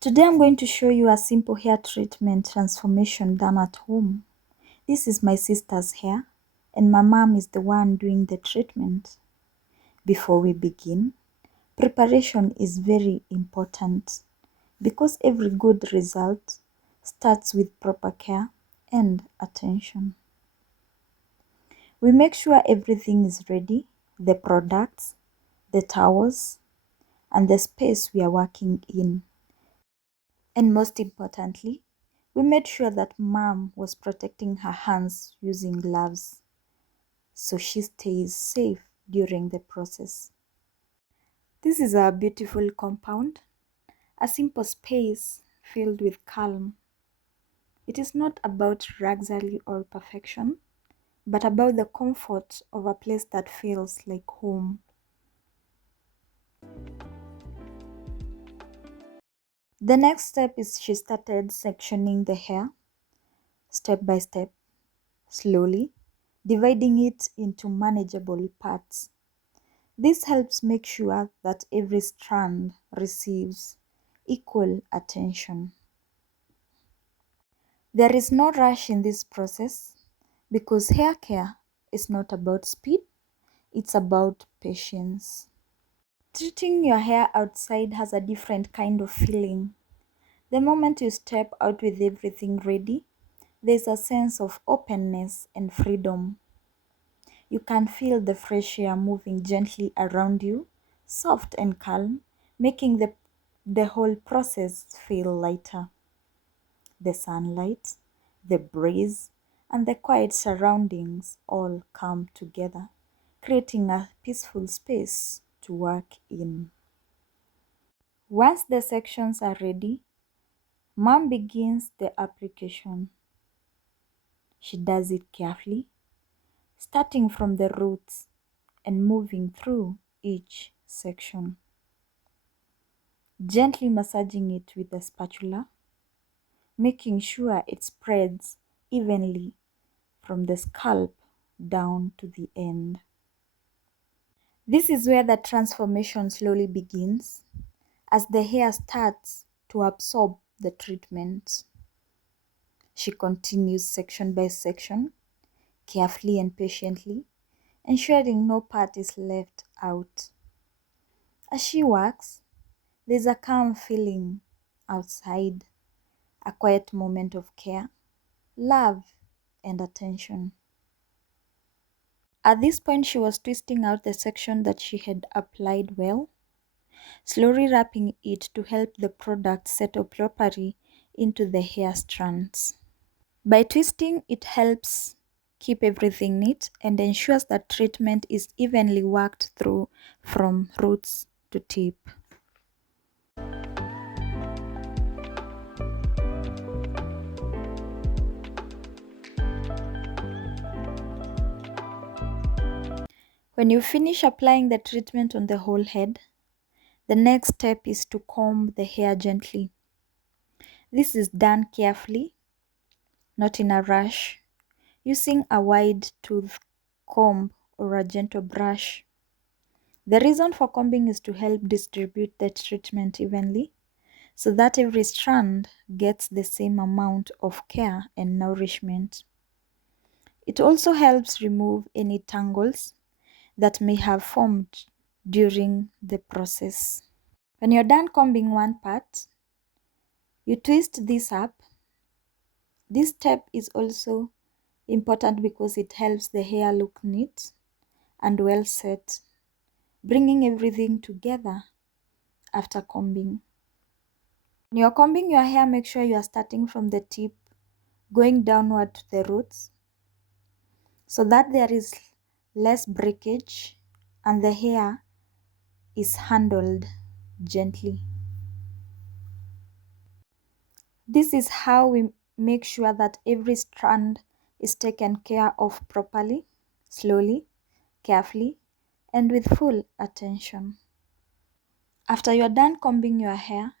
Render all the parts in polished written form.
Today I'm going to show you a simple hair treatment transformation done at home. This is my sister's hair and my mom is the one doing the treatment. Before we begin, preparation is very important because every good result starts with proper care and attention. We make sure everything is ready, the products, the towels, and the space we are working in. And most importantly, we made sure that mom was protecting her hands using gloves so she stays safe during the process. This is our beautiful compound, a simple space filled with calm. It is not about luxury or perfection, but about the comfort of a place that feels like home. The next step is she started sectioning the hair step by step, slowly, dividing it into manageable parts. This helps make sure that every strand receives equal attention. There is no rush in this process because hair care is not about speed, it's about patience. Treating your hair outside has a different kind of feeling. The moment you step out with everything ready, there's a sense of openness and freedom. You can feel the fresh air moving gently around you, soft and calm, making the whole process feel lighter. The sunlight, the breeze, and the quiet surroundings all come together, creating a peaceful space to work in. Once the sections are ready, mom begins the application. She does it carefully, starting from the roots and moving through each section, gently massaging it with a spatula, making sure it spreads evenly from the scalp down to the end. This is where the transformation slowly begins as the hair starts to absorb the treatment. She continues section by section, carefully and patiently, ensuring no part is left out. As she works, there's a calm feeling outside, a quiet moment of care, love, and attention. At this point, she was twisting out the section that she had applied well, slowly wrapping it to help the product settle properly into the hair strands. By twisting, it helps keep everything neat and ensures that treatment is evenly worked through from roots to tip. When you finish applying the treatment on the whole head, the next step is to comb the hair gently. This is done carefully, not in a rush, using a wide tooth comb or a gentle brush. The reason for combing is to help distribute the treatment evenly so that every strand gets the same amount of care and nourishment. It also helps remove any tangles that may have formed during the process. When you're done combing one part, you twist this up. This step is also important because it helps the hair look neat and well set, bringing everything together after combing. When you're combing your hair, make sure you are starting from the tip, going downward to the roots so that there is less breakage and the hair is handled gently. This is how we make sure that every strand is taken care of properly, slowly, carefully, and with full attention. After you're done combing your hair,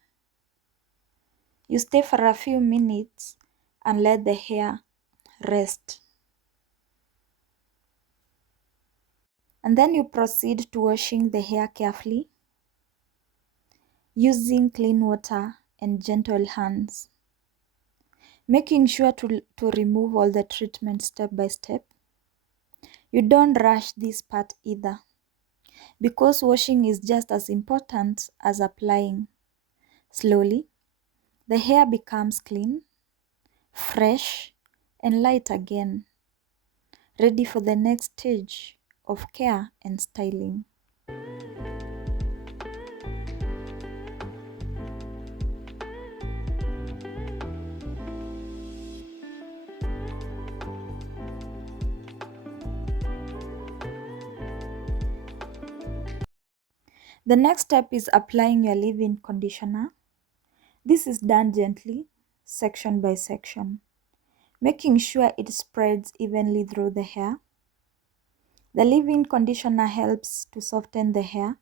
you stay for a few minutes and let the hair rest. And then you proceed to washing the hair carefully using clean water and gentle hands. Making sure to remove all the treatment step by step. You don't rush this part either, because washing is just as important as applying. Slowly, the hair becomes clean, fresh, and light again, ready for the next stage of care and styling. The next step is applying your leave-in conditioner. This is done gently, section by section, making sure it spreads evenly through the hair. The leave-in conditioner helps to soften the hair,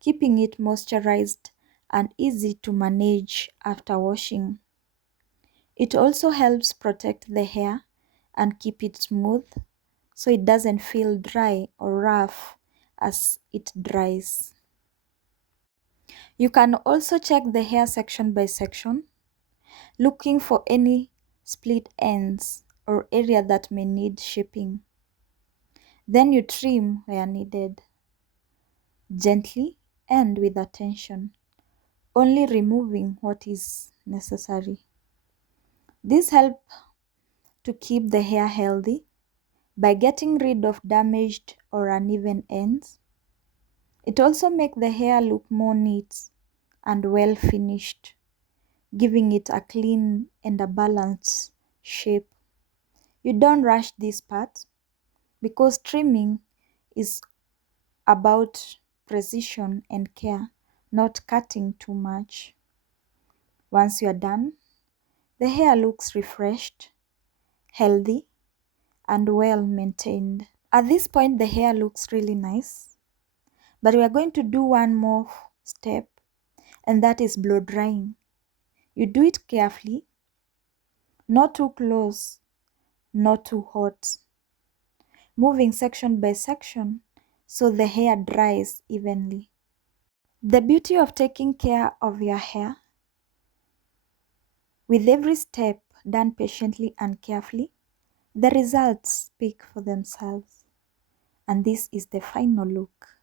keeping it moisturized and easy to manage after washing. It also helps protect the hair and keep it smooth so it doesn't feel dry or rough as it dries. You can also check the hair section by section, looking for any split ends or area that may need shaping. Then you trim where needed, gently and with attention, only removing what is necessary. This helps to keep the hair healthy by getting rid of damaged or uneven ends. It also makes the hair look more neat and well finished, giving it a clean and a balanced shape. You don't rush this part because trimming is about precision and care, not cutting too much. Once you're done, the hair looks refreshed, healthy, and well maintained. At this point, the hair looks really nice, but we are going to do one more step, and that is blow drying. You do it carefully, not too close, not too hot, moving section by section so the hair dries evenly. The beauty of taking care of your hair, with every step done patiently and carefully, the results speak for themselves. And this is the final look.